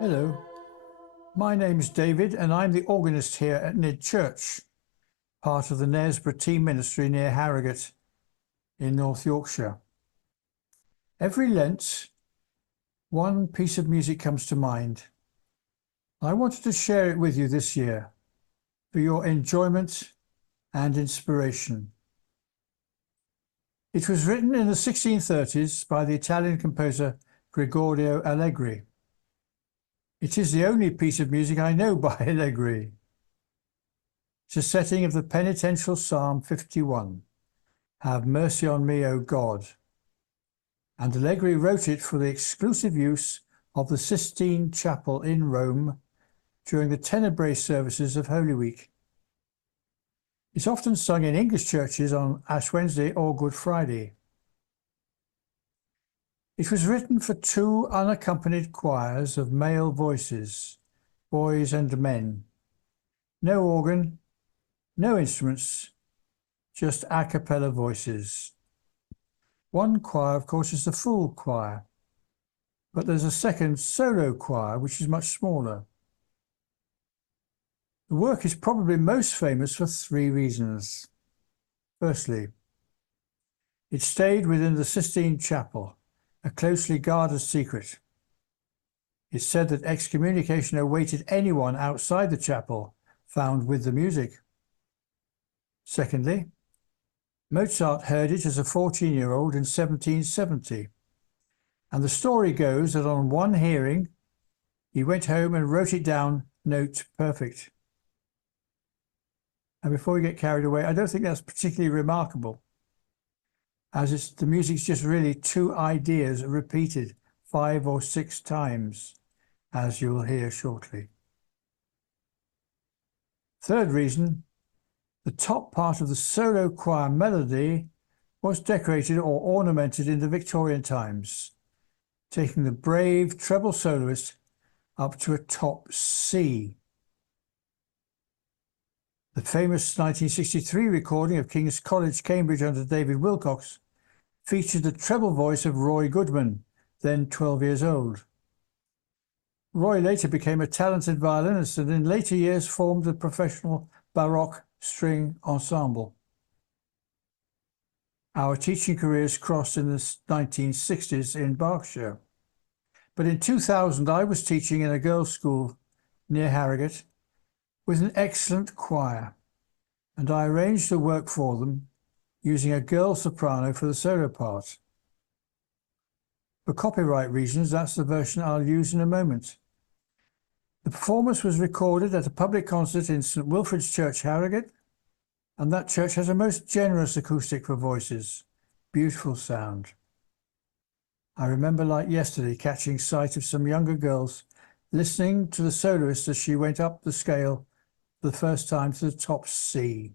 Hello, my name is David and I'm the organist here at Nidd Church, part of the Knaresborough Team Ministry near Harrogate in North Yorkshire. Every Lent, one piece of music comes to mind. I wanted to share it with you this year for your enjoyment and inspiration. It was written in the 1630s by the Italian composer Gregorio Allegri. It is the only piece of music I know by Allegri. It's a setting of the penitential Psalm 51, "Have mercy on me, O God." And Allegri wrote it for the exclusive use of the Sistine Chapel in Rome during the Tenebrae services of Holy Week. It's often sung in English churches on Ash Wednesday or Good Friday. It was written for two unaccompanied choirs of male voices, boys and men. No organ, no instruments, just a cappella voices. One choir, of course, is the full choir, but there's a second solo choir, which is much smaller. The work is probably most famous for three reasons. Firstly, it stayed within the Sistine Chapel, a closely guarded secret. It's said that excommunication awaited anyone outside the chapel found with the music. Secondly, Mozart heard it as a 14-year-old in 1770, and the story goes that on one hearing, he went home and wrote it down note perfect. And before we get carried away, I don't think that's particularly remarkable, as the music's just really two ideas repeated 5 or 6 times, as you'll hear shortly. Third reason, the top part of the solo choir melody was decorated or ornamented in the Victorian times, taking the brave treble soloist up to a top C. The famous 1963 recording of King's College, Cambridge under David Wilcox featured the treble voice of Roy Goodman, then 12 years old. Roy later became a talented violinist and in later years formed the professional Baroque string ensemble. Our teaching careers crossed in the 1960s in Berkshire, but in 2000 I was teaching in a girls' school near Harrogate with an excellent choir, and I arranged the work for them using a girl soprano for the solo part. For copyright reasons, that's the version I'll use in a moment. The performance was recorded at a public concert in St Wilfrid's Church, Harrogate, and that church has a most generous acoustic for voices. Beautiful sound. I remember like yesterday catching sight of some younger girls listening to the soloist as she went up the scale for the first time to the top C.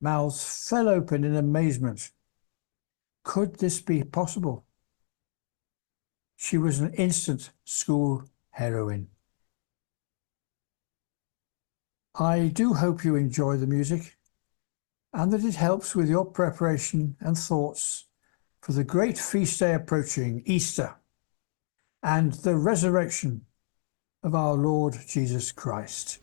Mouths fell open in amazement. Could this be possible? She was an instant school heroine. I do hope you enjoy the music and that it helps with your preparation and thoughts for the great feast day approaching, Easter, and the resurrection of our Lord Jesus Christ.